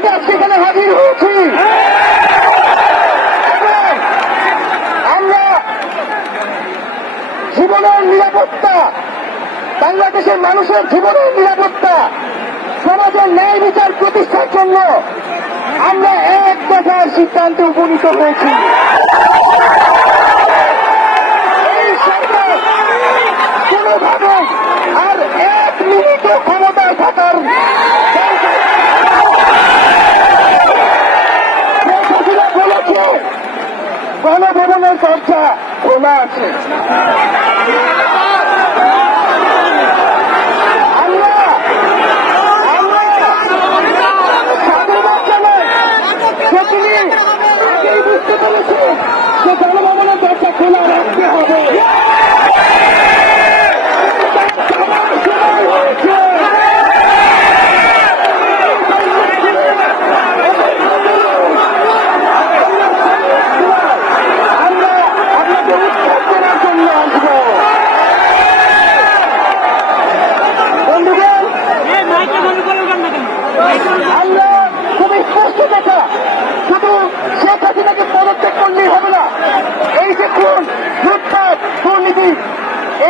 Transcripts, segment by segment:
দাবিতে আজকে এখানে হাজির হয়েছি। আমরা জীবনের নিরাপত্তা, বাংলাদেশের মানুষের জীবনের নিরাপত্তা, সমাজের ন্যায় বিচার প্রতিষ্ঠার জন্য আমরা এক দেখার সিদ্ধান্তে উপনীত হয়েছি। গণভবনের দরজা খোলা আছে। বুঝতে পেরেছে যে গণভবনের দরজা খোলা রাখতে হবে।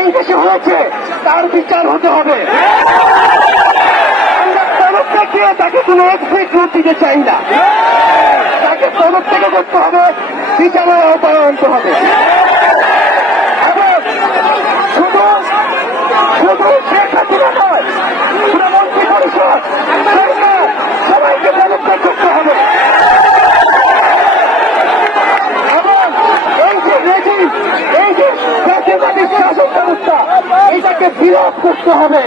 এই দেশে হয়েছে, তার বিচার হতে হবে। তাকে কোনো এক্সিট রুট দিতে চাই না। তাকে তরফ থেকে করতে হবে, বিচারের আওতায় আনতে হবে। শুধু শুধু এইটাকে বিরোধ করতে হবে।